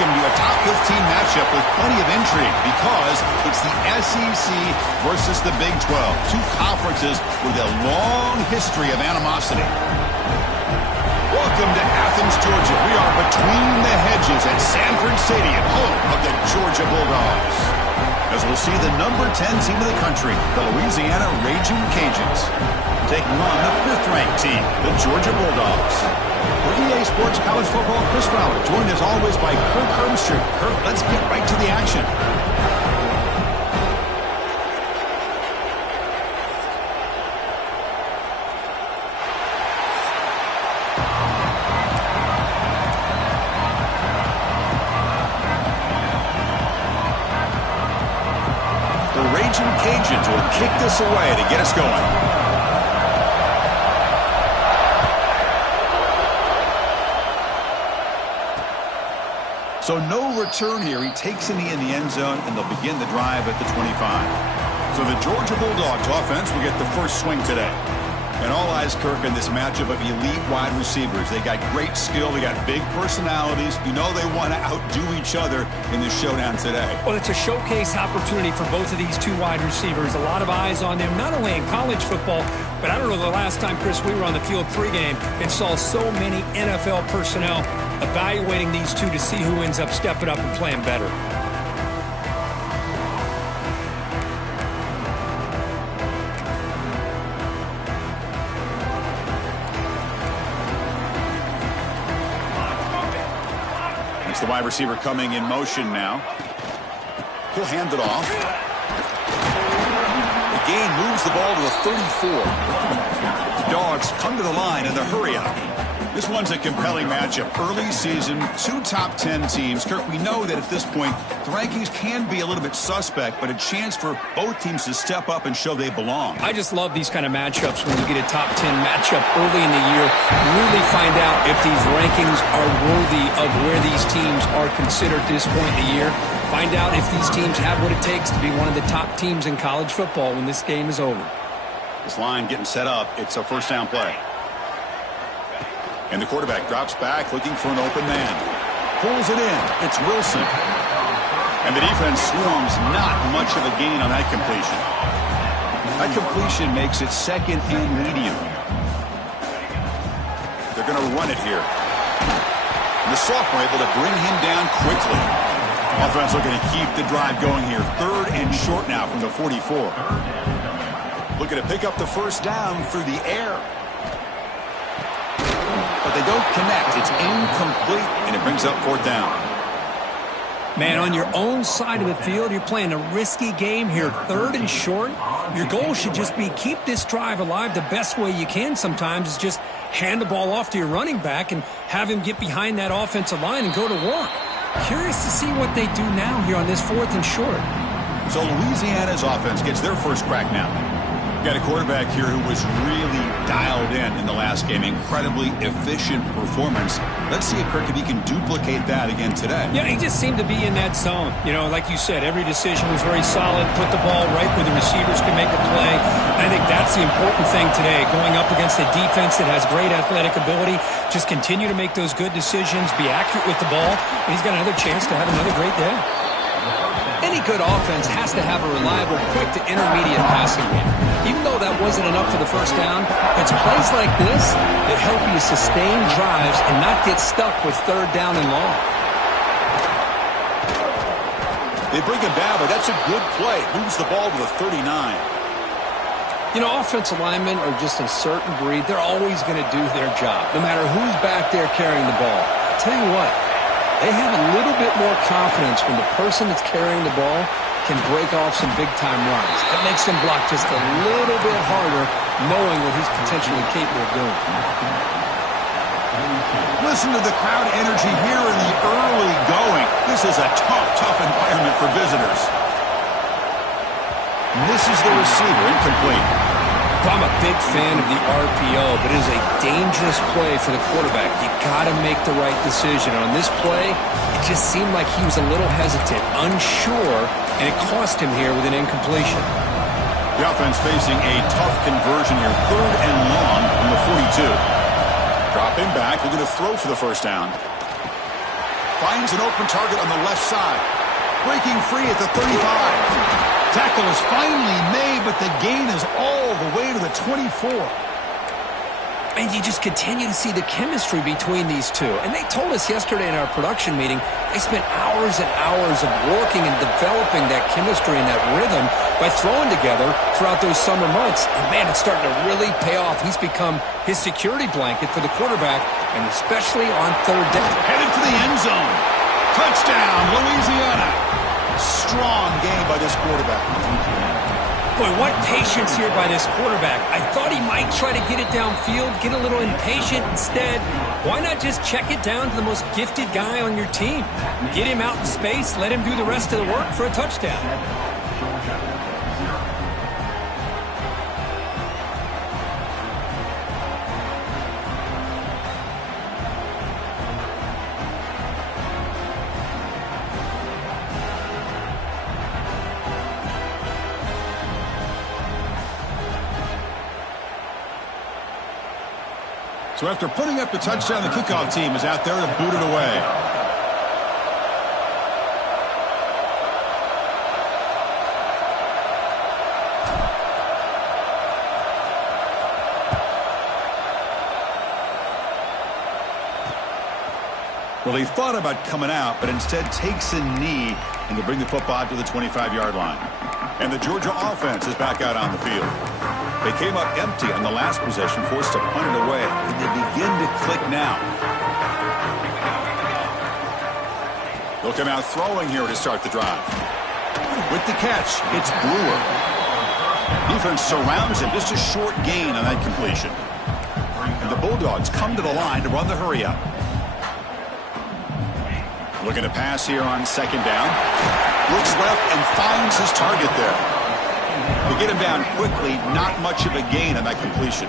welcome to a top 15 matchup with plenty of intrigue because it's the SEC versus the Big 12. Two conferences with a long history of animosity. Welcome to Athens, Georgia. We are between the hedges at Sanford Stadium, home of the Georgia Bulldogs. As we'll see the number 10 team in the country, the Louisiana Raging Cajuns, taking on the 5th-ranked team, the Georgia Bulldogs. For EA Sports College Football, Chris Fowler, joined as always by Kirk Hermstreet. Kirk, let's get right to the action. The Raging Cajuns will kick this away to get us going. So no return here. He takes a knee in the end zone, and they'll begin the drive at the 25. So the Georgia Bulldogs offense will get the first swing today. And all eyes, Kirk, in this matchup of elite wide receivers. They got great skill. They got big personalities. You know they want to outdo each other in this showdown today. Well, it's a showcase opportunity for both of these two wide receivers. A lot of eyes on them, not only in college football, but I don't know the last time, Chris, we were on the field pregame and saw so many NFL personnel evaluating these two to see who ends up stepping up and playing better. It's the wide receiver coming in motion now. He'll hand it off. The gain moves the ball to the 34. The Dogs come to the line in the hurry-up. This one's a compelling matchup. Early season, two top 10 teams. Kirk, we know that at this point, the rankings can be a little bit suspect, but a chance for both teams to step up and show they belong. I just love these kind of matchups when you get a top 10 matchup early in the year. Really find out if these rankings are worthy of where these teams are considered at this point in the year. Find out if these teams have what it takes to be one of the top teams in college football when this game is over. This line getting set up. It's a first down play. And the quarterback drops back looking for an open man. Pulls it in. It's Wilson. And the defense swarms. Not much of a gain on that completion. That completion makes it second and medium. They're going to run it here. And the sophomore able to bring him down quickly. Offense looking to keep the drive going here. 3rd and short now from the 44. Looking to pick up the first down through the air. But they don't connect. It's incomplete, and it brings up 4th down. Man, on your own side of the field, you're playing a risky game here. 3rd and short. Your goal should just be keep this drive alive the best way you can sometimes is just hand the ball off to your running back and have him get behind that offensive line and go to work. Curious to see what they do now here on this 4th and short. So Louisiana's offense gets their first crack now. Got a quarterback here who was really dialed in the last game. Incredibly efficient performance. Let's see, Kirk, if he can duplicate that again today. Yeah, he just seemed to be in that zone. You know, like you said, every decision was very solid. Put the ball right where the receivers can make a play. And I think that's the important thing today. Going up against a defense that has great athletic ability. Just continue to make those good decisions. Be accurate with the ball. And he's got another chance to have another great day. Any good offense has to have a reliable, quick to intermediate passing game. Even though that wasn't enough for the first down, it's plays like this that help you sustain drives and not get stuck with 3rd down and long. They bring him down, but that's a good play. Moves the ball to the 39. You know, offensive linemen are just a certain breed. They're always going to do their job, no matter who's back there carrying the ball. I'll tell you what, they have a little bit more confidence when the person that's carrying the ball can break off some big-time runs. It makes them block just a little bit harder, knowing what he's potentially capable of doing. Listen to the crowd energy here in the early going. This is a tough environment for visitors. Misses the receiver, incomplete. I'm a big fan of the RPO, but it is a dangerous play for the quarterback. You got to make the right decision. On this play, it just seemed like he was a little hesitant, unsure, and it cost him here with an incompletion. The offense facing a tough conversion here. 3rd and long from the 42. Dropping back, looking to throw for the first down. Finds an open target on the left side. Breaking free at the 35. Tackle is finally made, but the gain is all the way to the 24. And you just continue to see the chemistry between these two. And they told us yesterday in our production meeting, they spent hours and hours of working and developing that chemistry and that rhythm by throwing together throughout those summer months. And, man, it's starting to really pay off. He's become his security blanket for the quarterback, and especially on third down. Headed for the end zone. Touchdown, Louisiana. Strong game by this quarterback. Boy, what patience here by this quarterback. I thought he might try to get it downfield, get a little impatient. Instead, why not just check it down to the most gifted guy on your team? Get him out in space, let him do the rest of the work for a touchdown. So after putting up the touchdown, the kickoff team is out there to boot it away. Well, he thought about coming out, but instead takes a knee and to bring the football to the 25-yard line. And the Georgia offense is back out on the field. They came up empty on the last possession, forced to punt it away. And they begin to click now. They'll come out throwing here to start the drive. With the catch, it's Brewer. Defense surrounds him. Just a short gain on that completion. And the Bulldogs come to the line to run the hurry up. Looking to pass here on second down. Looks left and finds his target there. To get him down quickly, not much of a gain on that completion.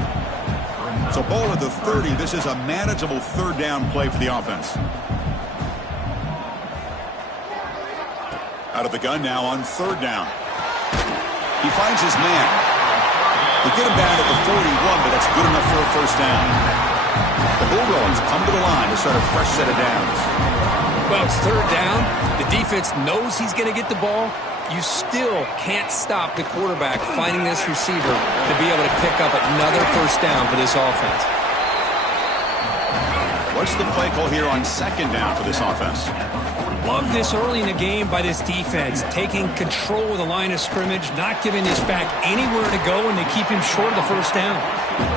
So ball at the 30. This is a manageable third down play for the offense. Out of the gun now on third down. He finds his man. They get him down at the 41, but that's good enough for a first down. The Bulldogs come to the line to start a fresh set of downs. Well, it's third down. The defense knows he's going to get the ball. You still can't stop the quarterback finding this receiver to be able to pick up another first down for this offense. What's the play call here on second down for this offense? Love this early in the game by this defense, taking control of the line of scrimmage, not giving this back anywhere to go, and they keep him short of the first down.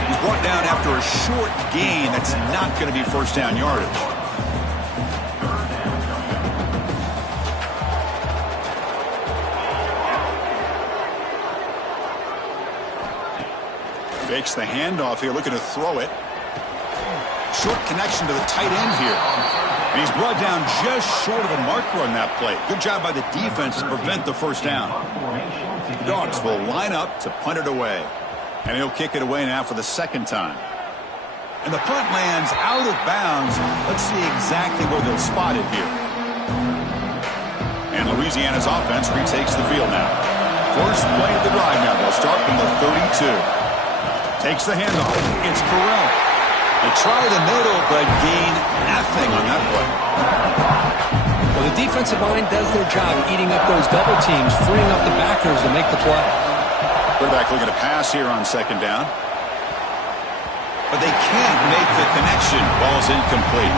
He's brought down after a short gain. That's not going to be first down yardage. Fakes the handoff here, looking to throw it. Short connection to the tight end here. And he's brought down just short of a marker on that play. Good job by the defense to prevent the first down. The Dogs will line up to punt it away. And he'll kick it away now for the second time. And the punt lands out of bounds. Let's see exactly where they'll spot it here. And Louisiana's offense retakes the field now. First play of the drive now. They'll start from the 32. Takes the handoff. It's Perrell. They try the middle, but gain nothing on that play. Well, the defensive line does their job eating up those double teams, freeing up the backers to make the play. Quarterback looking to pass here on second down. But they can't make the connection. Ball's incomplete.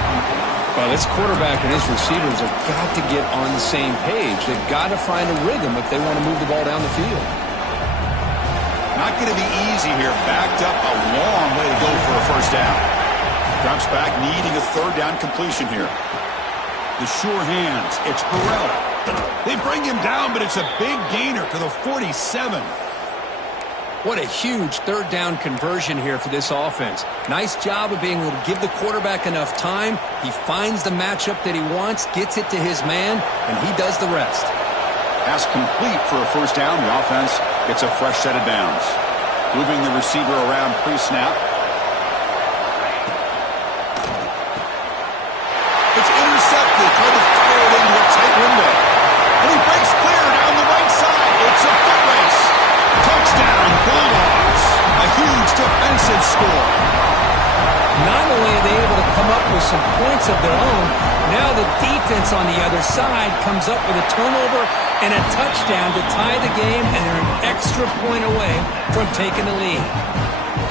Well, this quarterback and his receivers have got to get on the same page. They've got to find a rhythm if they want to move the ball down the field. Not going to be easy here. Backed up a long way to go for a first down. Drops back, needing a third down completion here. The sure hands. It's Perrell. They bring him down, but it's a big gainer to the 47. What a huge third down conversion here for this offense. Nice job of being able to give the quarterback enough time. He finds the matchup that he wants, gets it to his man, and he does the rest. Pass complete for a first down. The offense gets a fresh set of downs. Moving the receiver around pre-snap. It's intercepted. Trying to fire it into a tight window. And he breaks clear down the right side. It's a foot race. Touchdown, Bulldogs. A huge defensive score. Not only are they able to come up with some points of their own, Now the defense on the other side comes up with a turnover and a touchdown to tie the game, and they're an extra point away from taking the lead.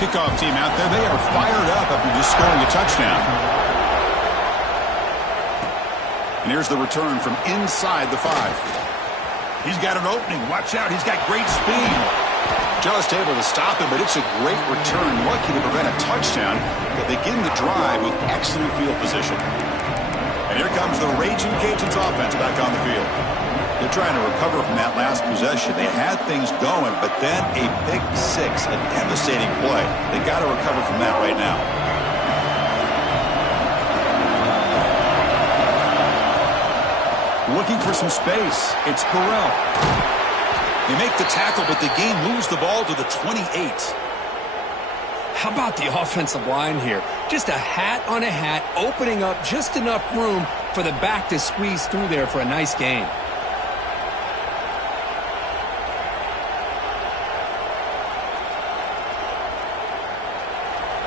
Kickoff team out there, they are fired up after just scoring a touchdown. And here's the return from inside the 5. He's got an opening. Watch out. He's got great speed. Just able to stop him, but it's a great return. Lucky to prevent a touchdown, but they begin the drive with excellent field position. And here comes the Raging Cajuns offense back on the field. They're trying to recover from that last possession. They had things going, but then a pick 6, a devastating play. They got to recover from that right now. Looking for some space. It's Burrell. They make the tackle, but the game moves the ball to the 28. How about the offensive line here? Just a hat on a hat, opening up just enough room for the back to squeeze through there for a nice gain.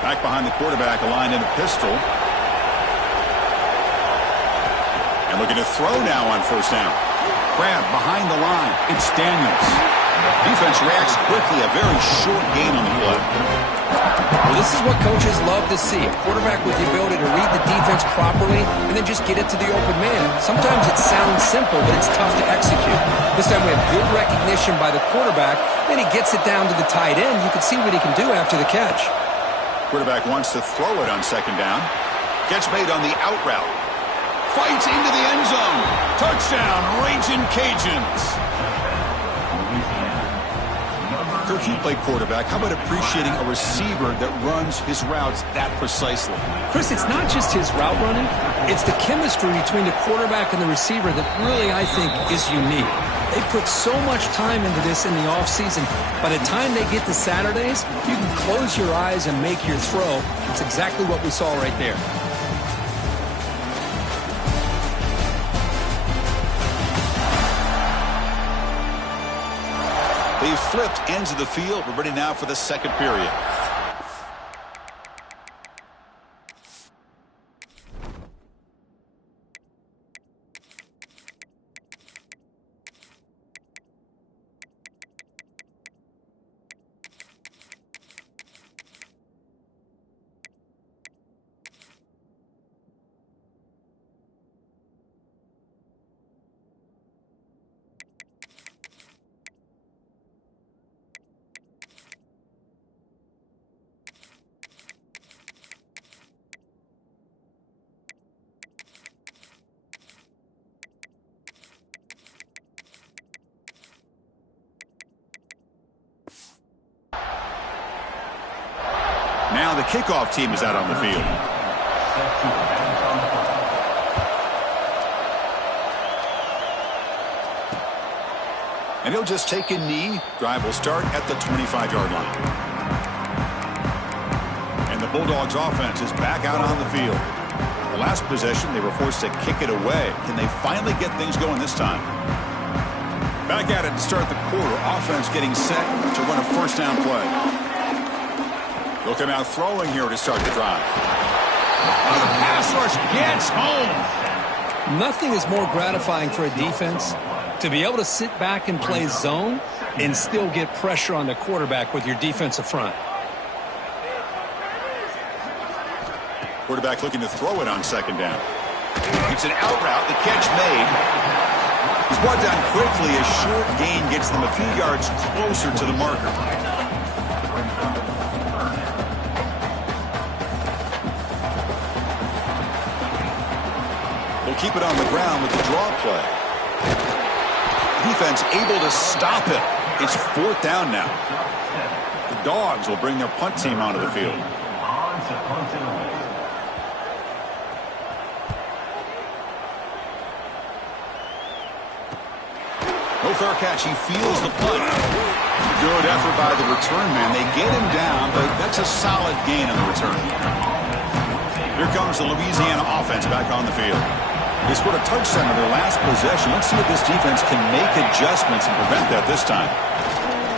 Back behind the quarterback, aligned in a pistol. And looking to throw now on first down. Grab behind the line. It's Daniels. Defense reacts quickly. A very short gain on the play. Well, this is what coaches love to see. A quarterback with the ability to read the defense properly and then just get it to the open man. Sometimes it sounds simple, but it's tough to execute. This time we have good recognition by the quarterback. Then he gets it down to the tight end. You can see what he can do after the catch. Quarterback wants to throw it on second down. Catch made on the out route. Fights into the end zone. Touchdown, Raging Cajuns. Coach, you play quarterback. How about appreciating a receiver that runs his routes that precisely? Chris, it's not just his route running. It's the chemistry between the quarterback and the receiver that really, I think, is unique. They put so much time into this in the offseason. By the time they get to Saturdays, you can close your eyes and make your throw. It's exactly what we saw right there. They've flipped ends of the field. We're ready now for the second period. Now the kickoff team is out on the field. And he'll just take a knee. Drive will start at the 25-yard line. And the Bulldogs offense is back out on the field. The last possession, they were forced to kick it away. Can they finally get things going this time? Back at it to start the quarter. Offense getting set to run a first down play. They'll come out throwing here to start the drive. Oh, the pass rush gets home. Nothing is more gratifying for a defense to be able to sit back and play zone and still get pressure on the quarterback with your defensive front. Quarterback looking to throw it on second down. It's an out route. The catch made. It's brought down quickly. A short gain gets them a few yards closer to the marker. They'll keep it on the ground with the draw play. Defense able to stop it. It's fourth down now. The Dogs will bring their punt team onto the field. No fair catch. He feels the punt. Good effort by the return man. They get him down, but that's a solid gain on the return. Here comes the Louisiana offense back on the field. They scored a touchdown on their last possession. Let's see if this defense can make adjustments and prevent that this time.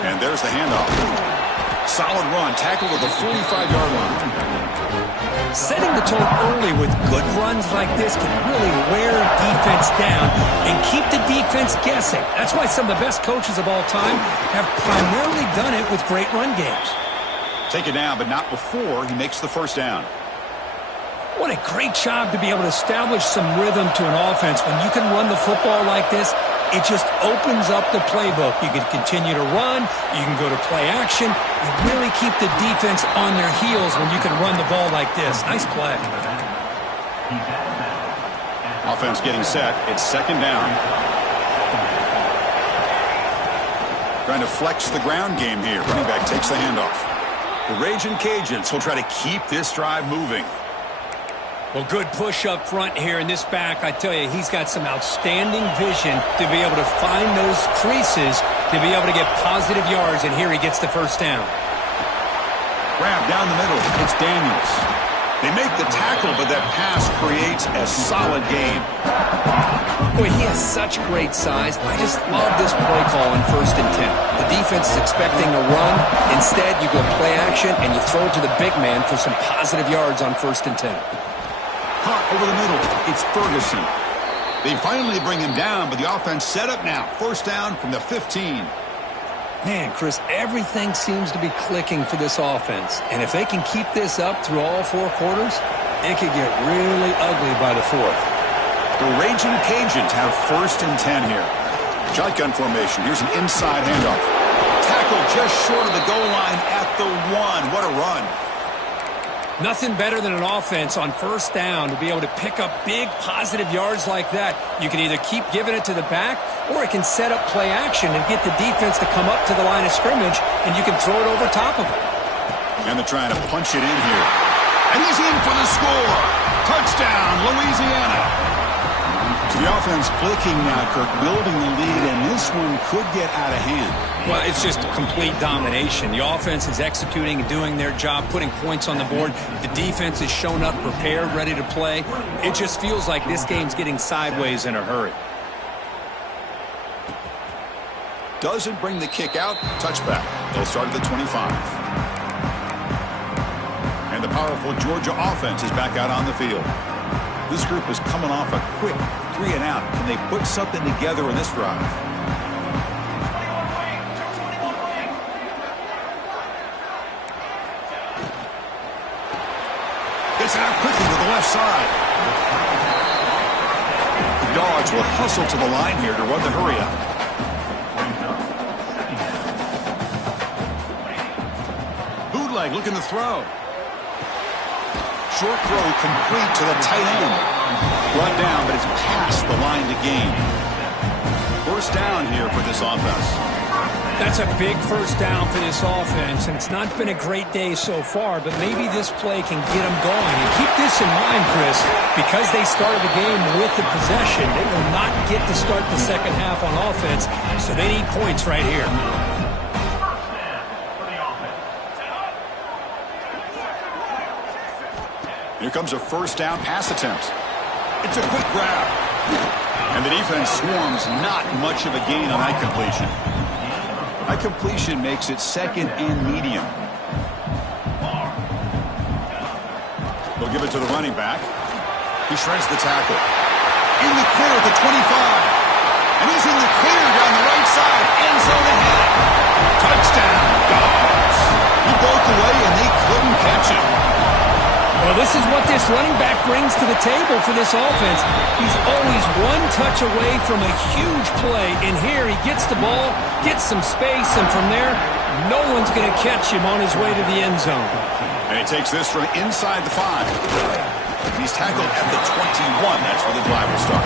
And there's the handoff. Solid run. Tackled at the 45-yard line. Setting the tone early with good runs like this can really wear a defense down and keep the defense guessing. That's why some of the best coaches of all time have primarily done it with great run games. Take it down, but not before he makes the first down. What a great job to be able to establish some rhythm to an offense. When you can run the football like this, it just opens up the playbook. You can continue to run. You can go to play action. You really keep the defense on their heels when you can run the ball like this. Nice play. Offense getting set. It's second down. Trying to flex the ground game here. Running back takes the handoff. The Raging Cajuns will try to keep this drive moving. Well, good push up front here in this back. I tell you, he's got some outstanding vision to be able to find those creases, to be able to get positive yards, and here he gets the first down. Grab down the middle. It's Daniels. They make the tackle, but that pass creates a solid gain. Boy, he has such great size. I just love this play call on 1st and 10. The defense is expecting a run. Instead, you go play action, and you throw it to the big man for some positive yards on 1st and 10. Caught over the middle. It's Ferguson. They finally bring him down, but the offense set up now. First down from the 15. Man, Chris, everything seems to be clicking for this offense. And if they can keep this up through all 4 quarters, it could get really ugly by the 4th. The Raging Cajuns have 1st and 10 here. Shotgun formation. Here's an inside handoff. Tackle just short of the goal line at the 1. What a run. Nothing better than an offense on 1st down to be able to pick up big positive yards like that. You can either keep giving it to the back, or it can set up play action and get the defense to come up to the line of scrimmage, and you can throw it over top of it. And they're trying to punch it in here. And he's in for the score. Touchdown, Louisiana. So the offense clicking now, Kirk, building the lead, and this one could get out of hand. Well, it's just complete domination. The offense is executing and doing their job, putting points on the board. The defense has shown up prepared, ready to play. It just feels like this game's getting sideways in a hurry. Doesn't bring the kick out. Touchback. They'll start at the 25. And the powerful Georgia offense is back out on the field. This group is coming off a quick 3 and out. Can they put something together in this drive? Gets it out quickly to the left side. The Dogs will hustle to the line here to run the hurry up. Bootleg looking to throw. Short throw complete to the tight end. Brought down, but it's past the line to gain. First down here for this offense. That's a big first down for this offense, and it's not been a great day so far, but maybe this play can get them going. And keep this in mind, Chris, because they started the game with the possession, they will not get to start the second half on offense, so they need points right here. Here comes a first down pass attempt. It's a quick grab. And the defense swarms, not much of a gain on that completion. That completion makes it second and medium. They'll give it to the running back. He shreds the tackle. In the clear at the 25. And he's in the clear down the right side. End zone ahead. Touchdown, Dogs. He broke away and they couldn't catch him. Well, this is what this running back brings to the table for this offense. He's always one touch away from a huge play. And here he gets the ball, gets some space, and from there, no one's going to catch him on his way to the end zone. And he takes this from inside the 5. He's tackled at the 21. That's where the drive will start.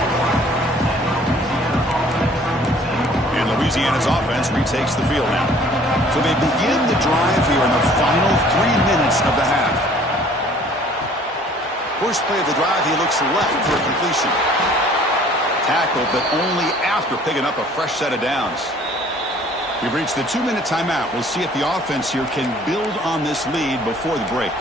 And Louisiana's offense retakes the field now. So they begin the drive here in the final 3 minutes of the half. First play of the drive, he looks left for a completion. Tackled, but only after picking up a fresh set of downs. We've reached the 2-minute timeout. We'll see if the offense here can build on this lead before the break.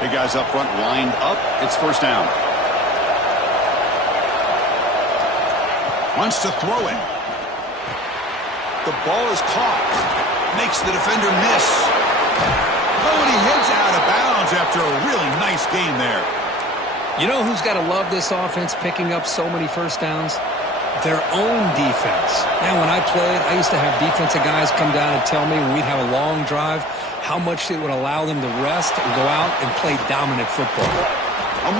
Big guys up front lined up. It's first down. Wants to throw it. The ball is caught. Makes the defender miss. Oh, and he heads out of bounds after a really nice gain there. You know who's got to love this offense picking up so many first downs? Their own defense. Man, when I played, I used to have defensive guys come down and tell me when we'd have a long drive how much it would allow them to rest and go out and play dominant football.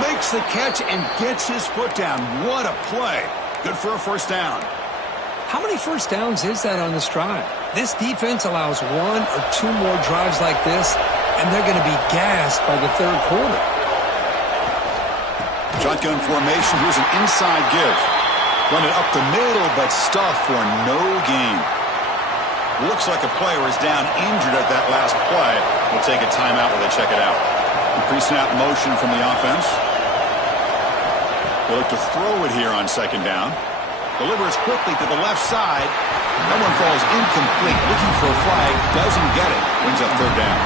Makes the catch and gets his foot down. What a play. Good for a first down. How many first downs is that on this drive? This defense allows 1 or 2 more drives like this, and they're going to be gassed by the third quarter. Shotgun formation. Here's an inside give. Run it up the middle, but stuffed for no gain. Looks like a player is down injured at that last play. We'll take a timeout while they check it out. Pre-snap motion from the offense. They look to throw it here on second down. Delivers quickly to the left side. That one falls incomplete. Looking for a flag. Doesn't get it. Brings up third down.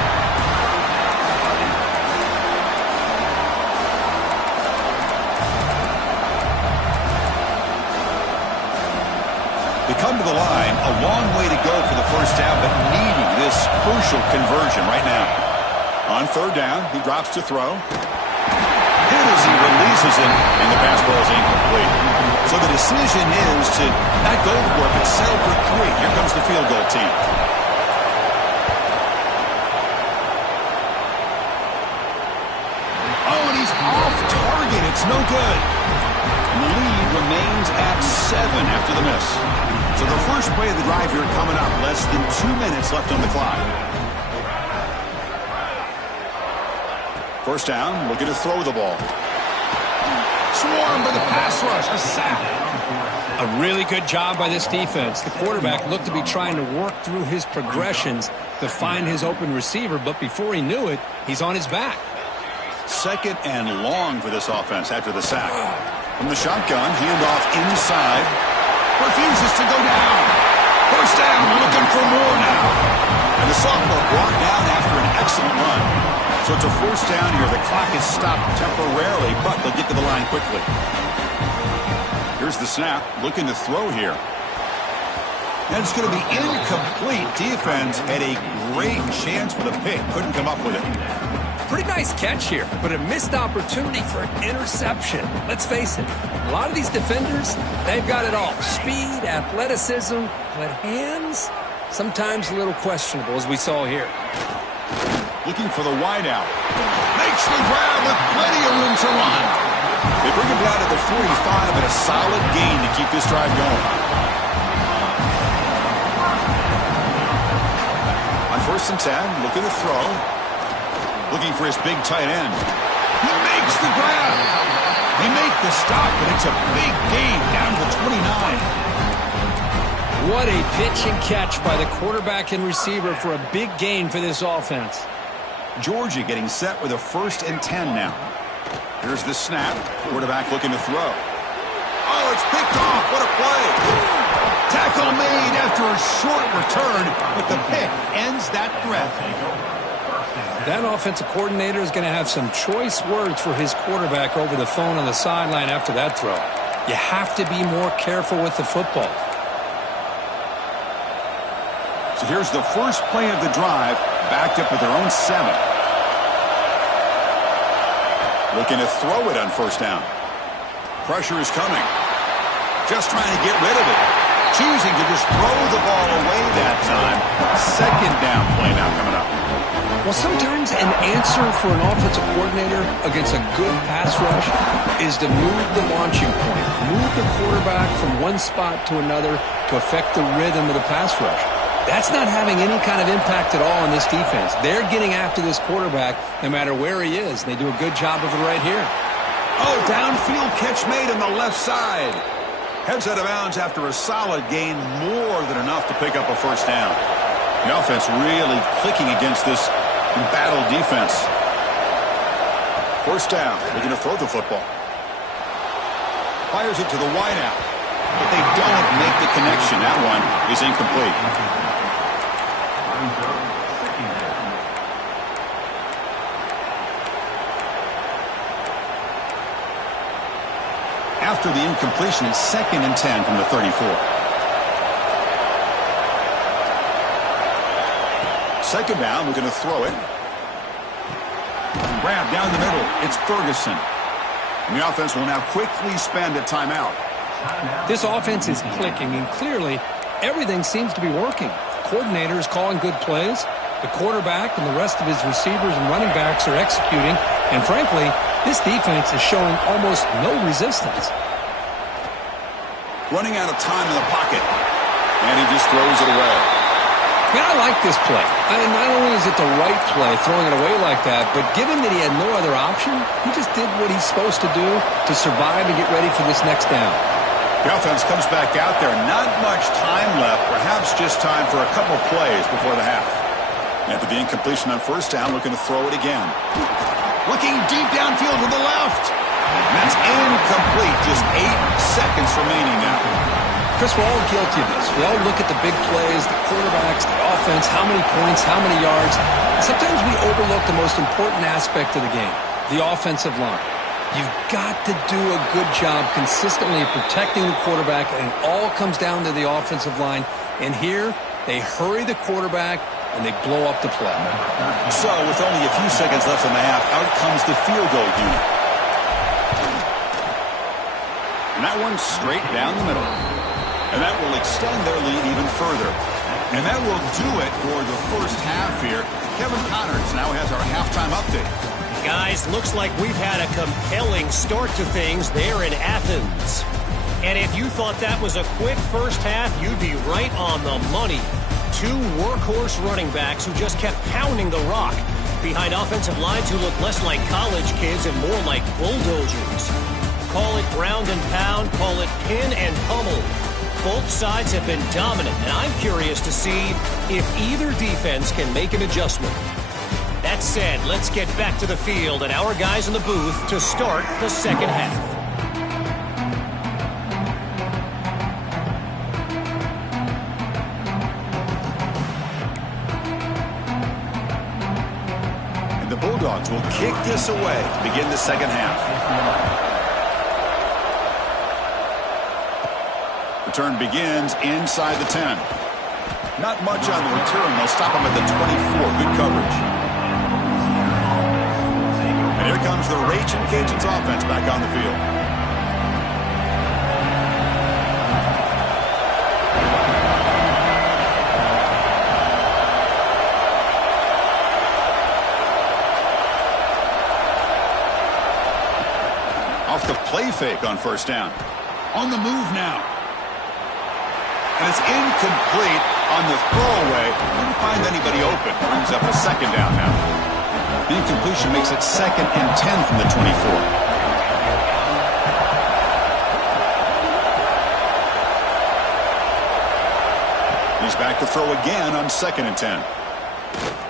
They come to the line, a long way to go for the first down, but needing this crucial conversion right now. On third down, he drops to throw. Hit as he releases it, and the pass ball is incomplete. So the decision is to not go for it, but settle for 3. Here comes the field goal team. Oh, and he's off target. It's no good. And the lead remains at 7 after the miss. So the first play of the drive here coming up. Less than 2 minutes left on the clock. First down, looking to throw the ball. Swarmed by the pass rush. A sack. A really good job by this defense. The quarterback looked to be trying to work through his progressions to find his open receiver, but before he knew it, he's on his back. Second and long for this offense after the sack. From the shotgun, handoff inside. Refuses to go down. First down, looking for more now. And the sophomore brought down after an excellent run. So it's a first down here. The clock is stopped temporarily, but they'll get to the line quickly. Here's the snap. Looking to throw here. And it's going to be incomplete. Defense had a great chance for the pick. Couldn't come up with it. Pretty nice catch here, but a missed opportunity for an interception. Let's face it, a lot of these defenders, they've got it all. Speed, athleticism, but hands, sometimes a little questionable, as we saw here. Looking for the wideout. Makes the grab with plenty of room to run. They bring him down to the 45, and a solid gain to keep this drive going. On 1st and 10, looking to throw. Looking for his big tight end. He makes the grab. They make the stop, but it's a big gain down to the 29. What a pitch and catch by the quarterback and receiver for a big gain for this offense. Georgia getting set with a 1st and 10 now. Here's the snap. Quarterback looking to throw. Oh, it's picked off. What a play. Tackle made after a short return, but the pick ends that threat. That offensive coordinator is going to have some choice words for his quarterback over the phone on the sideline after that throw. You have to be more careful with the football. So here's the first play of the drive, backed up at their own 7. Looking to throw it on 1st down. Pressure is coming. Just trying to get rid of it. Choosing to just throw the ball away that time. 2nd down play now coming up. Well, sometimes an answer for an offensive coordinator against a good pass rush is to move the launching point, move the quarterback from one spot to another to affect the rhythm of the pass rush. That's not having any kind of impact at all on this defense. They're getting after this quarterback no matter where he is, and they do a good job of it right here. Oh, downfield catch made on the left side. Heads out of bounds after a solid gain, more than enough to pick up a 1st down. The offense really clicking against this battle defense. 1st down, looking to throw the football. Fires it to the wideout, but they don't make the connection. That one is incomplete. After the incompletion, it's 2nd and 10 from the 34. Second down, we're going to throw it. Grab down the middle. It's Ferguson. And the offense will now quickly spend a timeout. This offense is clicking, and clearly everything seems to be working. The coordinator is calling good plays. The quarterback and the rest of his receivers and running backs are executing. And frankly, this defense is showing almost no resistance. Running out of time in the pocket. And he just throws it away. Yeah, I like this play. Not only is it the right play, throwing it away like that, but given that he had no other option, he just did what he's supposed to do to survive and get ready for this next down. The offense comes back out there. Not much time left. Perhaps just time for a couple plays before the half. After the incompletion on first down, looking to throw it again. Looking deep downfield to the left. And that's incomplete. Just 8 seconds remaining now. Chris, we're all guilty of this. We all look at the big plays, the quarterbacks, the offense, how many points, how many yards. Sometimes we overlook the most important aspect of the game, the offensive line. You've got to do a good job consistently protecting the quarterback, and it all comes down to the offensive line. And here, they hurry the quarterback, and they blow up the play. So, with only a few seconds left in the half, out comes the field goal unit. And that one's straight down the middle. And that will extend their lead even further. And that will do it for the first half here. Kevin Connors now has our halftime update. Guys, looks like we've had a compelling start to things there in Athens. And if you thought that was a quick first half, you'd be right on the money. 2 workhorse running backs who just kept pounding the rock behind offensive lines who look less like college kids and more like bulldozers. Call it ground and pound, call it pin and pummel. Both sides have been dominant, and I'm curious to see if either defense can make an adjustment. That said, let's get back to the field and our guys in the booth to start the second half. And the Bulldogs will kick this away to begin the second half. The turn begins inside the 10. Not much on the return. They'll stop him at the 24. Good coverage. And here comes the Raging Cajuns offense back on the field. Off the play fake on first down. On the move now. And it's incomplete on the throwaway. Didn't find anybody open. Brings up a second down now. Incompletion makes it 2nd and 10 from the 24. He's back to throw again on 2nd and 10.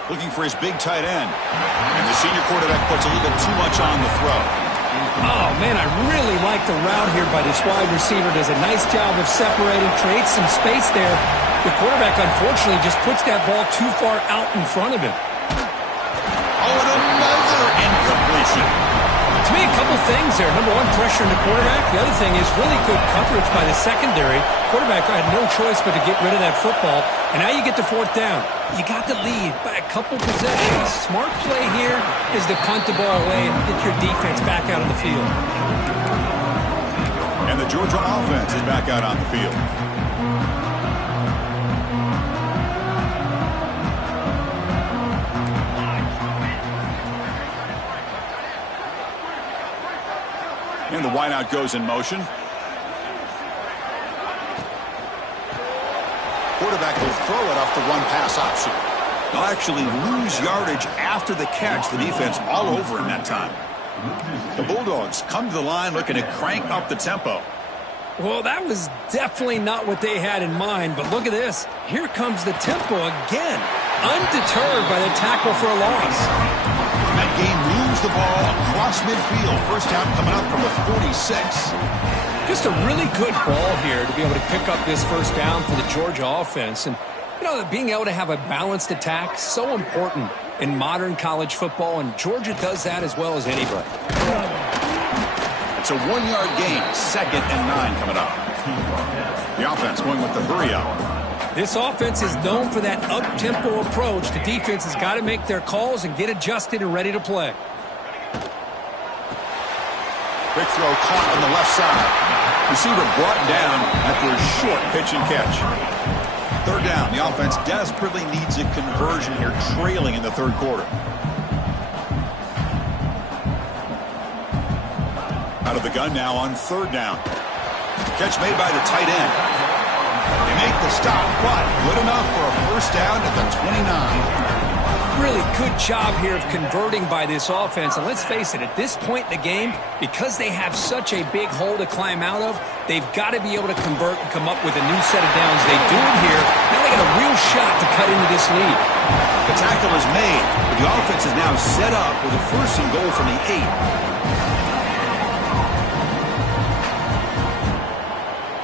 Looking for his big tight end. And the senior quarterback puts a little bit too much on the throw. Oh, man, I really like the route here by this wide receiver. Does a nice job of separating, creates some space there. The quarterback, unfortunately, just puts that ball too far out in front of him. Oh, and another incompletion. To me, a couple things there. Number one, pressure on the quarterback. The other thing is really good coverage by the secondary. Quarterback had no choice but to get rid of that football. And now you get to 4th down. You got the lead by a couple possessions. Smart play here is to punt the ball away and get your defense back out on the field. And the Georgia offense is back out on the field. And the wideout goes in motion. Quarterback will throw it off the run-pass option. They'll actually lose yardage after the catch. The defense all over in that time. The Bulldogs come to the line looking to crank up the tempo. Well, that was definitely not what they had in mind, but look at this. Here comes the tempo again. Undeterred by the tackle for a loss. That game moves the ball across midfield. First down coming up from the 46. Just a really good ball here to be able to pick up this first down for the Georgia offense. And, you know, being able to have a balanced attack, so important in modern college football, and Georgia does that as well as anybody. It's a 1-yard gain. 2nd and 9 coming up. The offense going with the hurry up. This offense is known for that up-tempo approach. The defense has got to make their calls and get adjusted and ready to play. Quick throw caught on the left side. Receiver brought down after a short pitch and catch. Third down. The offense desperately needs a conversion here, trailing in the third quarter. Out of the gun now on third down. Catch made by the tight end. They make the stop, but good enough for a first down at the 29. Really good job here of converting by this offense. And let's face it, at this point in the game, because they have such a big hole to climb out of, they've got to be able to convert and come up with a new set of downs. They do it here. Now they got a real shot to cut into this lead. The tackle is made, but the offense is now set up with a first and goal from the 8.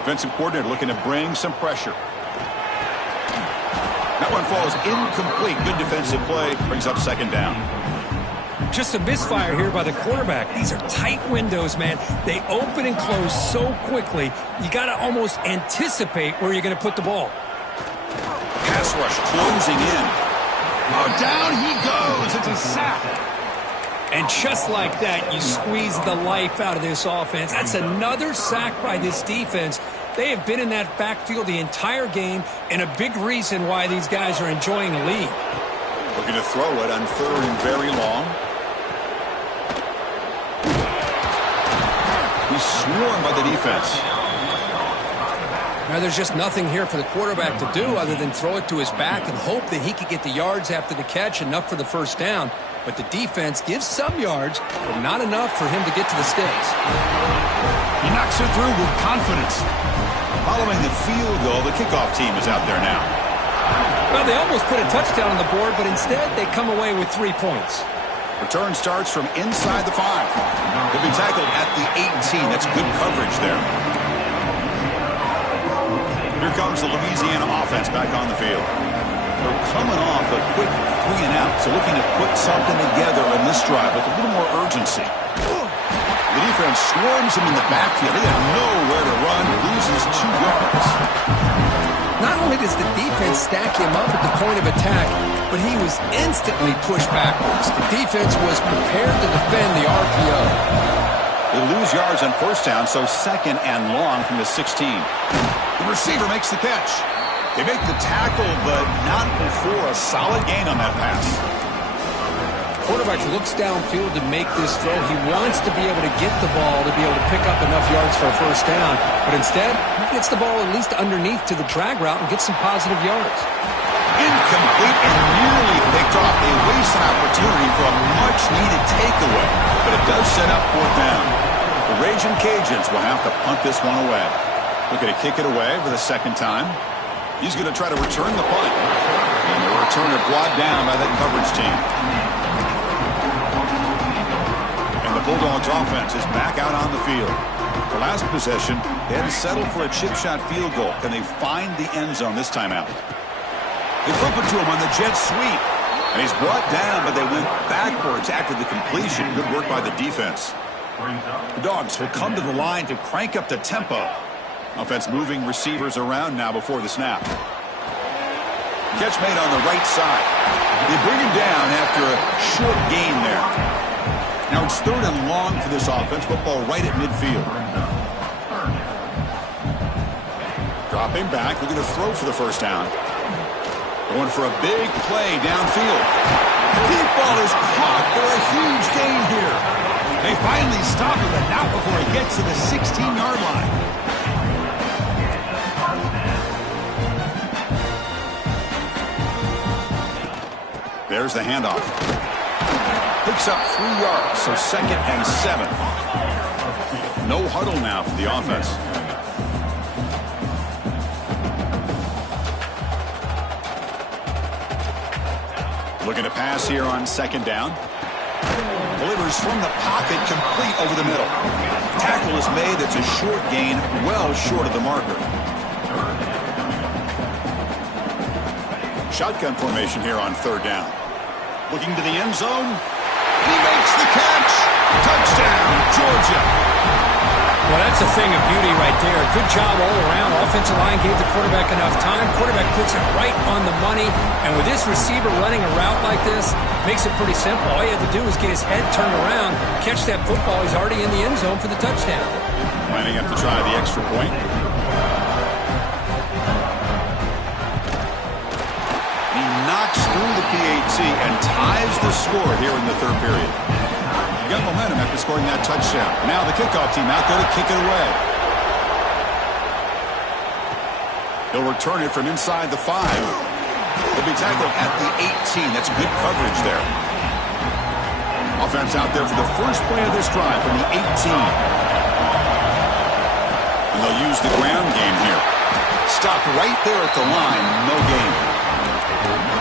Defensive coordinator looking to bring some pressure. That one falls incomplete. Good defensive play. Brings up second down. Just a misfire here by the quarterback. These are tight windows, man. They open and close so quickly, you got to almost anticipate where you're going to put the ball. Pass rush closing in. Oh, down he goes. It's a sack. And just like that, you squeeze the life out of this offense. That's another sack by this defense. They have been in that backfield the entire game, and a big reason why these guys are enjoying a lead. Looking to throw it on third and very long. He's swarmed by the defense. Now there's just nothing here for the quarterback to do other than throw it to his back and hope that he could get the yards after the catch, enough for the first down. But the defense gives some yards, but not enough for him to get to the sticks. He knocks it through with confidence. Following the field goal, the kickoff team is out there now. Well, they almost put a touchdown on the board, but instead they come away with 3 points. Return starts from inside the 5. He'll be tackled at the 18. That's good coverage there. Here comes the Louisiana offense back on the field. They're coming off a quick 3 and out, so looking to put something together on this drive with a little more urgency. The defense swarms him in the backfield. He had nowhere to run, loses 2 yards. Not only does the defense stack him up at the point of attack, but he was instantly pushed backwards. The defense was prepared to defend the RPO. They lose yards on first down, so second and long from the 16. The receiver makes the catch. They make the tackle, but not before a solid gain on that pass. Quarterback looks downfield to make this throw. He wants to be able to get the ball to be able to pick up enough yards for a first down. But instead, he gets the ball at least underneath to the drag route and gets some positive yards. Incomplete and nearly picked off. They waste an opportunity for a much-needed takeaway. But it does set up fourth down. The Raging Cajuns will have to punt this one away. Looking to kick it away for the second time. He's going to try to return the punt. And the returner brought down by that coverage team. And the Bulldogs offense is back out on the field. The last possession, they had to settle for a chip shot field goal. Can they find the end zone this time out? They flip it to him on the jet sweep. And he's brought down, but they went backwards after the completion. Good work by the defense. The Dogs will come to the line to crank up the tempo. Offense moving receivers around now before the snap. Catch made on the right side. They bring him down after a short gain there. Now it's third and long for this offense. Football right at midfield. Dropping back. Looking to throw for the first down. Going for a big play downfield. The deep ball is caught for a huge gain here. They finally stop him, but not before he gets to the 16-yard line. There's the handoff. Picks up 3 yards, so second and 7. No huddle now for the offense. Looking to pass here on second down. Delivers from the pocket, complete over the middle. Tackle is made. That's a short gain, well short of the marker. Shotgun formation here on third down. Looking to the end zone. He makes the catch. Touchdown, Georgia. Well, that's That's a thing of beauty right there. Good job all around. Offensive line gave the quarterback enough time. Quarterback puts it right on the money. And with this receiver running a route like this, makes it pretty simple. All you have to do is get his head turned around, catch that football. He's already in the end zone for the touchdown. Lining up to try the extra point. He knocks through the PAT and ties the score here in the third period. Got momentum after scoring that touchdown. Now the kickoff team out there to kick it away. He'll return it from inside the 5. He'll be tackled at the 18. That's good coverage there. Offense out there for the first play of this drive from the 18. And they'll use the ground game here. Stopped right there at the line. No gain.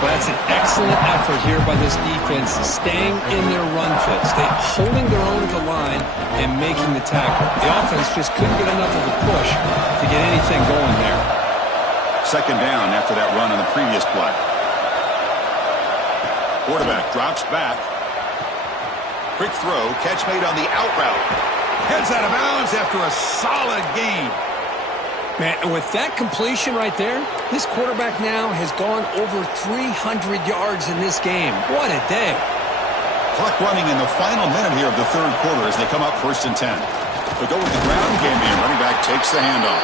Well, that's an excellent effort here by this defense, staying in their run fits. They're holding their own at the line and making the tackle. The offense just couldn't get enough of a push to get anything going there. Second down after that run on the previous play. Quarterback drops back. Quick throw, catch made on the out route. Heads out of bounds after a solid gain. Man, and with that completion right there, this quarterback now has gone over 300 yards in this game. What a day. Clock running in the final minute here of the third quarter as they come up 1st and 10. They go with the ground game here. Running back takes the handoff.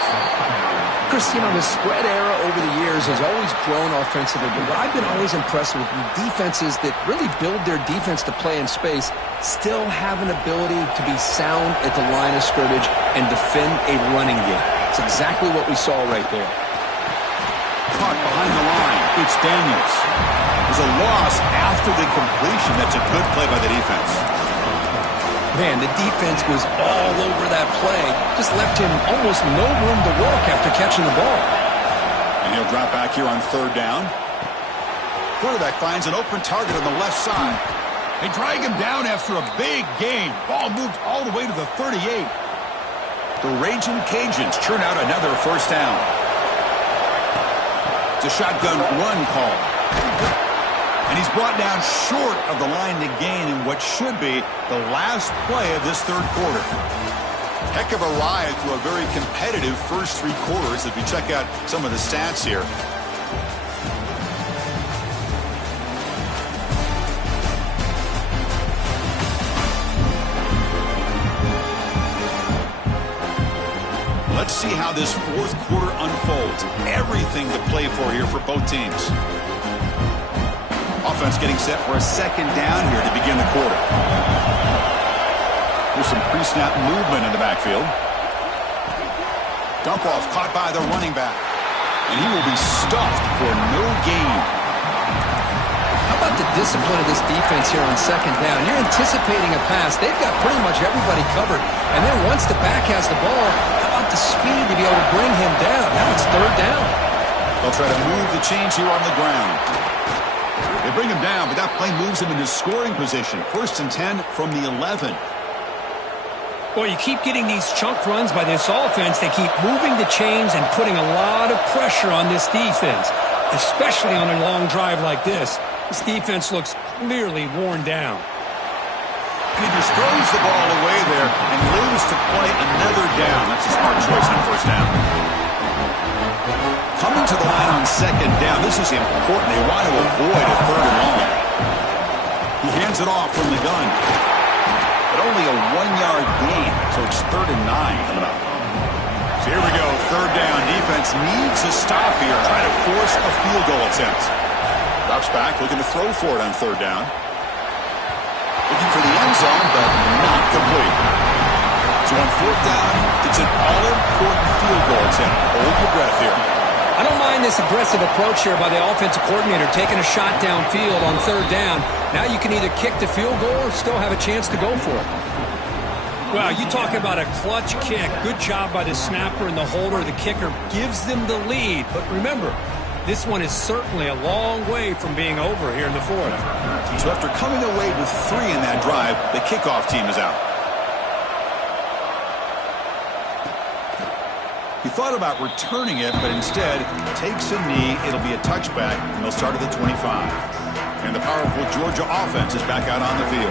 Chris, you know, the spread era over the years has always grown offensively, but what I've been always impressed with defenses that really build their defense to play in space still have an ability to be sound at the line of scrimmage and defend a running game. It's exactly what we saw right there. Caught behind the line. It's Daniels. There's a loss after the completion. That's a good play by the defense. Man, the defense was all over that play. Just left him almost no room to work after catching the ball. And he'll drop back here on 3rd down. Quarterback finds an open target on the left side. They drag him down after a big gain. Ball moved all the way to the 38. The Raging Cajuns churn out another 1st down. It's a shotgun run call. And he's brought down short of the line to gain in what should be the last play of this third quarter. Heck of a ride through a very competitive first 3 quarters as we check out some of the stats here. Let's see how this fourth quarter unfolds. Everything to play for here for both teams. Offense getting set for a 2nd down here to begin the quarter. There's some pre-snap movement in the backfield. Dump off caught by the running back. And he will be stuffed for no gain. How about the discipline of this defense here on 2nd down? You're anticipating a pass. They've got pretty much everybody covered. And then once the back has the ball, how about the speed to be able to bring him down? Now it's 3rd down. They'll try to move the chains here on the ground. They bring him down, but that play moves him into scoring position. 1st and 10 from the 11. Well, you keep getting these chunk runs by this offense. They keep moving the chains and putting a lot of pressure on this defense, especially on a long drive like this. This defense looks clearly worn down. And he just throws the ball away there and lives to play another down. That's a smart choice on 1st down. Coming to the line on 2nd down. This is important. They want to avoid a 3rd and long. He hands it off from the gun. But only a 1-yard gain. So it's 3rd and 9 coming up. So here we go. 3rd down. Defense needs a stop here. Trying to force a field goal attempt. Drops back, looking to throw for it on 3rd down. Looking for the end zone, but not complete. So on 4th down, it's an all-important field goal attempt. Hold your breath here. I don't mind this aggressive approach here by the offensive coordinator, taking a shot downfield on 3rd down. Now you can either kick the field goal or still have a chance to go for it. Well, you talk about a clutch kick. Good job by the snapper and the holder. The kicker gives them the lead. But remember, this one is certainly a long way from being over here in the 4th. So after coming away with 3 in that drive, the kickoff team is out. He thought about returning it, but instead takes a knee. It'll be a touchback, and they'll start at the 25. And the powerful Georgia offense is back out on the field.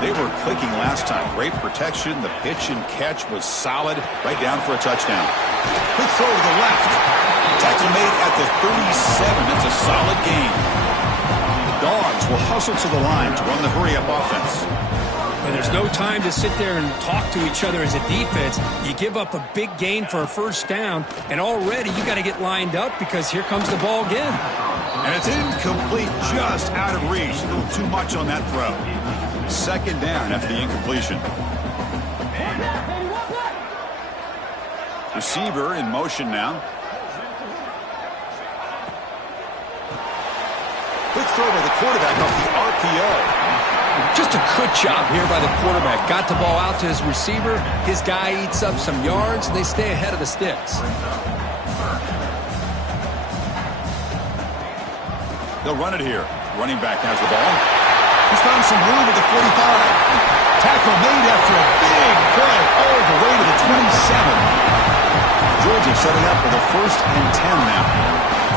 They were clicking last time. Great protection. The pitch and catch was solid. Right down for a touchdown. Quick throw to the left. Tackle made at the 37. It's a solid gain. The Dogs will hustle to the line to run the hurry-up offense. And there's no time to sit there and talk to each other as a defense. You give up a big gain for a first down, and already you got to get lined up because here comes the ball again. And it's incomplete, just out of reach. A little too much on that throw. Second down after the incompletion. Receiver in motion now. Quick throw by the quarterback off the RPO. Just a good job here by the quarterback. Got the ball out to his receiver. His guy eats up some yards, and they stay ahead of the sticks. They'll run it here. Running back has the ball. He's found some room at the 45. Tackle made after a big play all the way to the 27. Georgia setting up for the 1st and 10 now.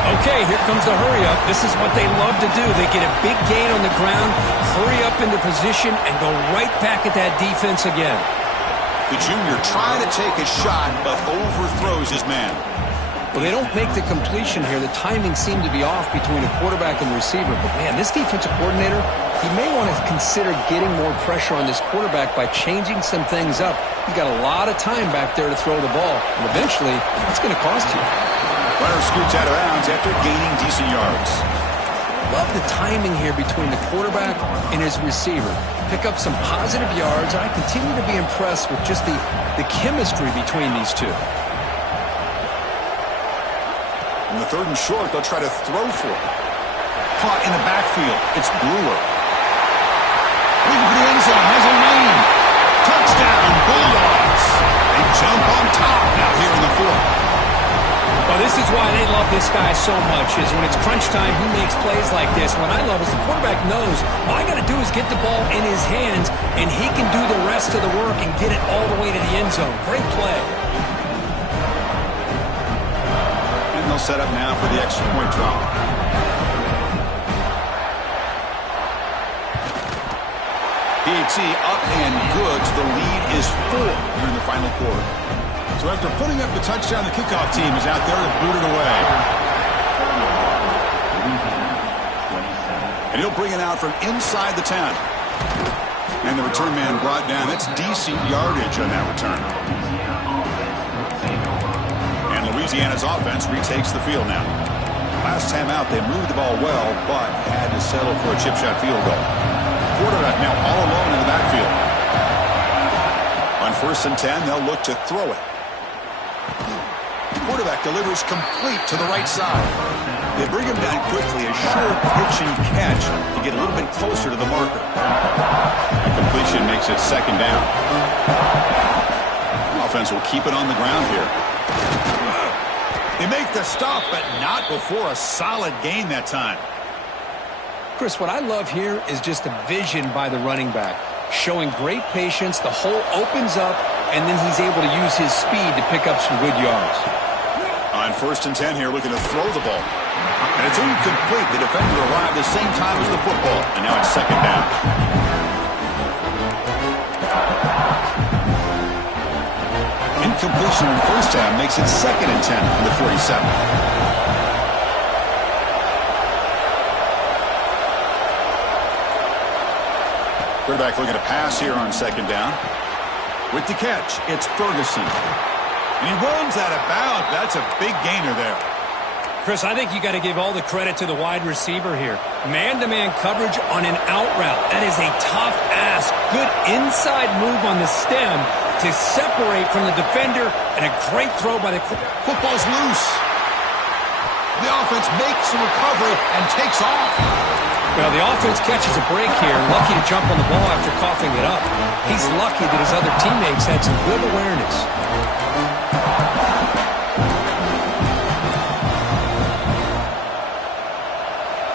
Okay, here comes the hurry-up. This is what they love to do. They get a big gain on the ground, hurry up into position, and go right back at that defense again. The junior trying to take a shot, but overthrows his man. Well, they don't make the completion here. The timing seemed to be off between a quarterback and receiver. But, man, this defensive coordinator, he may want to consider getting more pressure on this quarterback by changing some things up. He's got a lot of time back there to throw the ball, and eventually it's going to cost you. Runner scoots out of bounds after gaining decent yards. Love the timing here between the quarterback and his receiver. Pick up some positive yards. I continue to be impressed with just the chemistry between these two. On the 3rd and short, they'll try to throw for it. Caught in the backfield. It's Brewer. Looking for the end zone. Has a lane. Touchdown, Bulldogs. They jump on top now here in the 4th. Well, this is why they love this guy so much, is when it's crunch time, he makes plays like this. What I love is the quarterback knows all I got to do is get the ball in his hands, and he can do the rest of the work and get it all the way to the end zone. Great play. And they'll set up now for the extra point drop. PAT up and good. The lead is 4 here in the final quarter. So after putting up the touchdown, the kickoff team is out there to boot it away. And he'll bring it out from inside the 10. And the return man brought down. That's decent yardage on that return. And Louisiana's offense retakes the field now. Last time out, they moved the ball well, but had to settle for a chip shot field goal. Quarterback now all alone in the backfield. On 1st and 10, they'll look to throw it. Quarterback delivers complete to the right side. They bring him down quickly, a short pitch and catch to get a little bit closer to the marker. A completion makes it 2nd down. Offense will keep it on the ground here. They make the stop, but not before a solid gain that time. Chris, what I love here is just the vision by the running back. Showing great patience, the hole opens up, and then he's able to use his speed to pick up some good yards. On 1st and 10 here, looking to throw the ball. And it's incomplete. The defender arrived the same time as the football, and now it's 2nd down. Incompletion in the first half makes it 2nd and 10 from the 47. Quarterback looking to pass here on 2nd down. With the catch, it's Ferguson. And he runs out of bounds. That's a big gainer there. Chris, I think you got to give all the credit to the wide receiver here. Man-to-man coverage on an out route. That is a tough ask. Good inside move on the stem to separate from the defender, and a great throw by the football's loose. The offense makes the recovery and takes off. Well, the offense catches a break here. Lucky to jump on the ball after coughing it up. He's lucky that his other teammates had some good awareness.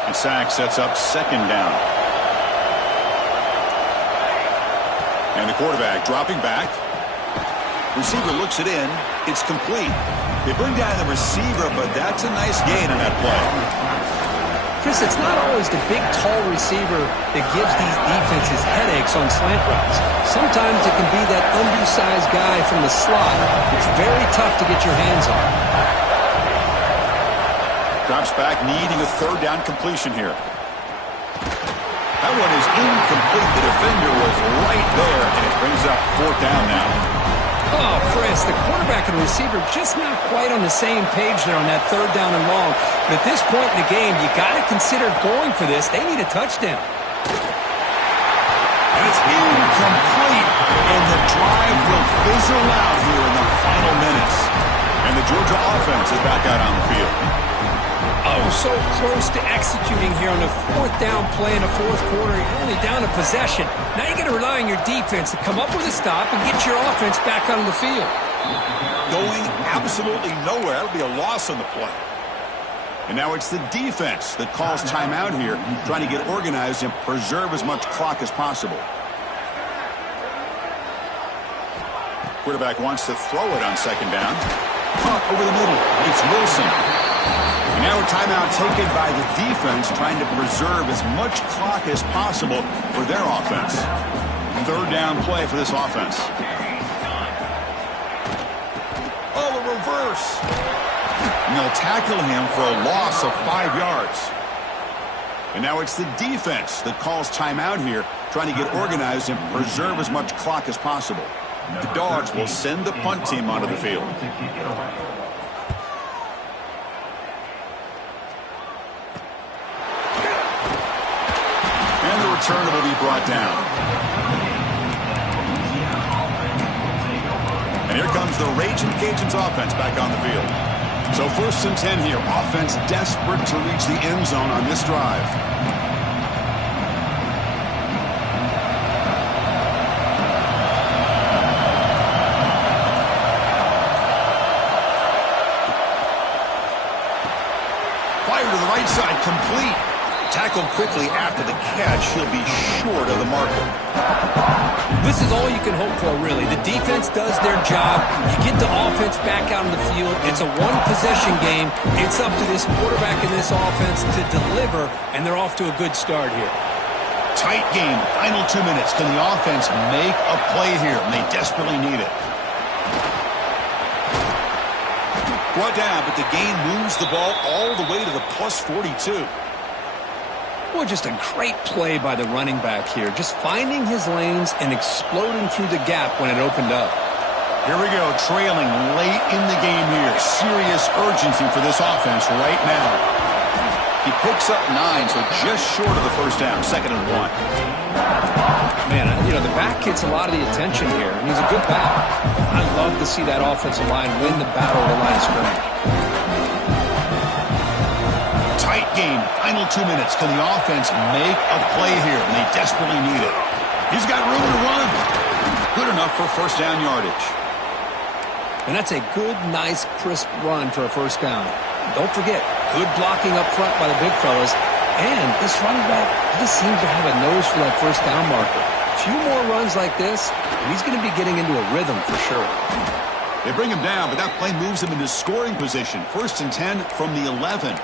And sack sets up 2nd down. And the quarterback dropping back. Receiver looks it in. It's complete. They bring down the receiver, but that's a nice gain on that play. Chris, it's not always the big, tall receiver that gives these defenses headaches on slant routes. Sometimes it can be that undersized guy from the slot. It's very tough to get your hands on. Drops back, needing a third down completion here. That one is incomplete. The defender was right there, and it brings up fourth down now. Oh, Chris, the quarterback and the receiver just not quite on the same page there on that third down and long. But at this point in the game, you got to consider going for this. They need a touchdown. And it's incomplete, and the drive will fizzle out here in the final minutes. And the Georgia offense is back out on the field. Oh, so close to executing here on the fourth down play in the fourth quarter. You're only down a possession. Now you got to rely on your defense to come up with a stop and get your offense back on the field. Going absolutely nowhere. That'll be a loss on the play. And now it's the defense that calls timeout here, trying to get organized and preserve as much clock as possible. Quarterback wants to throw it on second down. Over the middle. It's Wilson. And now a timeout taken by the defense, trying to preserve as much clock as possible for their offense. Third down play for this offense. Oh, a reverse. And they'll tackle him for a loss of 5 yards. And now it's the defense that calls timeout here, trying to get organized and preserve as much clock as possible. The Dogs will send the punt team onto the field. And the return will be brought down. And here comes the Raging Cajuns offense back on the field. So 1st and 10 here. Offense desperate to reach the end zone on this drive. Fire to the right side, complete. Tackled quickly after the catch. He'll be short of the marker. This is all you can hope for, really. The defense does their job. You get the offense back out on the field. It's a one-possession game. It's up to this quarterback and this offense to deliver, and they're off to a good start here. Tight game. Final 2 minutes. Can the offense make a play here? And they desperately need it. Brought down, but the gain moves the ball all the way to the plus 42. Boy, just a great play by the running back here. Just finding his lanes and exploding through the gap when it opened up. Here we go, trailing late in the game here. Serious urgency for this offense right now. He picks up 9, so just short of the first down, 2nd and 1. Man, you know, the back gets a lot of the attention here, and he's a good back. I love to see that offensive line win the battle of the line of scrimmage. Tight game, final 2 minutes. Can the offense make a play here? And they desperately need it. He's got room to run. Good enough for first down yardage. And that's a good, nice, crisp run for a first down. Don't forget, good blocking up front by the big fellas. And this running back just seems to have a nose for that first down marker. A few more runs like this, and he's going to be getting into a rhythm for sure. They bring him down, but that play moves him into scoring position. 1st and 10 from the 11.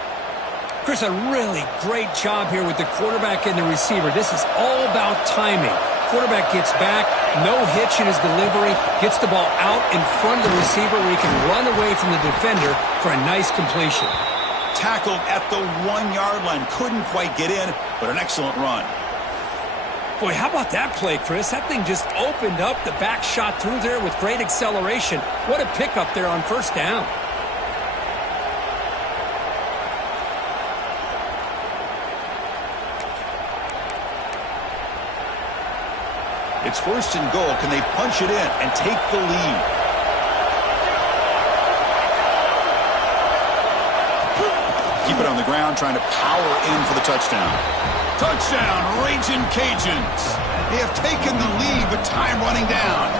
Chris, a really great job here with the quarterback and the receiver. This is all about timing. Quarterback gets back, no hitch in his delivery, gets the ball out in front of the receiver where he can run away from the defender for a nice completion. Tackled at the 1-yard line. Couldn't quite get in, but an excellent run. Boy, how about that play, Chris? That thing just opened up. The back shot through there with great acceleration. What a pickup there on first down. It's 1st and goal. Can they punch it in and take the lead? Keep it on the ground, trying to power in for the touchdown. Touchdown, Raging Cajuns. They have taken the lead with time running down.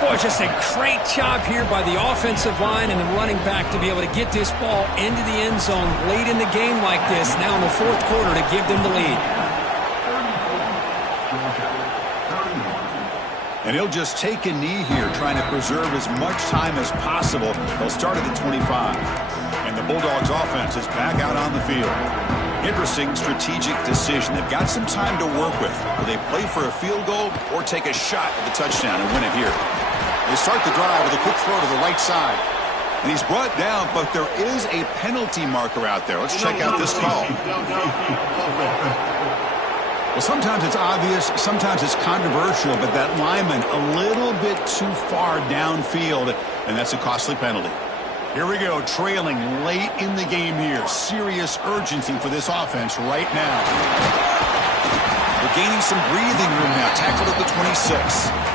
Boy, just a great job here by the offensive line and the running back to be able to get this ball into the end zone late in the game like this, now in the 4th quarter to give them the lead. And he'll just take a knee here, trying to preserve as much time as possible. They'll start at the 25. And the Bulldogs offense is back out on the field. Interesting strategic decision. They've got some time to work with. Will they play for a field goal or take a shot at the touchdown and win it here? They start the drive with a quick throw to the right side. And he's brought down, but there is a penalty marker out there. Let's check out this call. Well, sometimes it's obvious, sometimes it's controversial, but that lineman a little bit too far downfield, and that's a costly penalty. Here we go, trailing late in the game here. Serious urgency for this offense right now. They're gaining some breathing room now, tackled at the 26.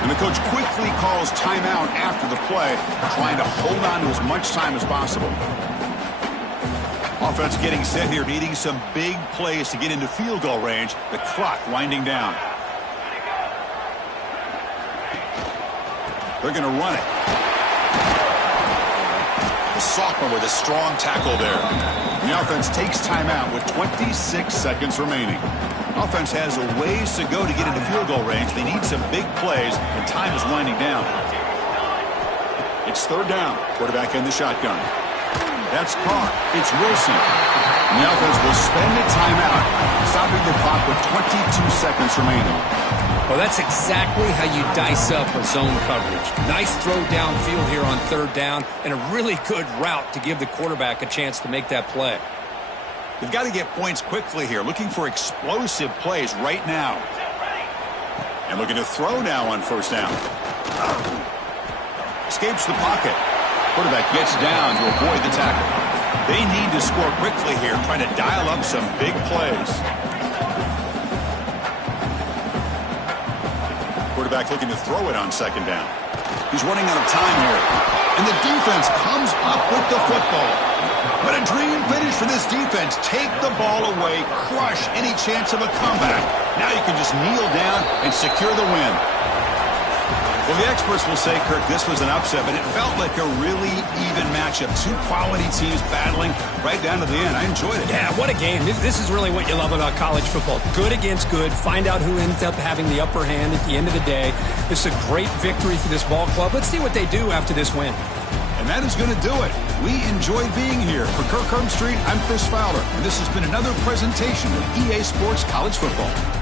And the coach quickly calls timeout after the play, trying to hold on to as much time as possible. Offense getting set here, needing some big plays to get into field goal range. The clock winding down. They're going to run it. The sophomore with a strong tackle there. The offense takes timeout with 26 seconds remaining. Offense has a ways to go to get into field goal range. They need some big plays, and time is winding down. It's third down. Quarterback in the shotgun. That's caught. It's Wilson. And the offense will spend a timeout, stopping the clock with 22 seconds remaining. Well, that's exactly how you dice up a zone coverage. Nice throw downfield here on third down, and a really good route to give the quarterback a chance to make that play. They've got to get points quickly here, looking for explosive plays right now. And looking to throw now on first down. Escapes the pocket. Quarterback gets down to avoid the tackle. They need to score quickly here, trying to dial up some big plays. Quarterback looking to throw it on second down. He's running out of time here. And the defense comes up with the football. But a dream finish for this defense. Take the ball away, crush any chance of a comeback. Now you can just kneel down and secure the win. Well, the experts will say, Kirk, this was an upset, but it felt like a really even matchup. Two quality teams battling right down to the end. I enjoyed it. Yeah, what a game. This is really what you love about college football. Good against good. Find out who ends up having the upper hand at the end of the day. This is a great victory for this ball club. Let's see what they do after this win. And that is going to do it. We enjoyed being here. For Kirk Street, I'm Chris Fowler, and this has been another presentation of EA Sports College Football.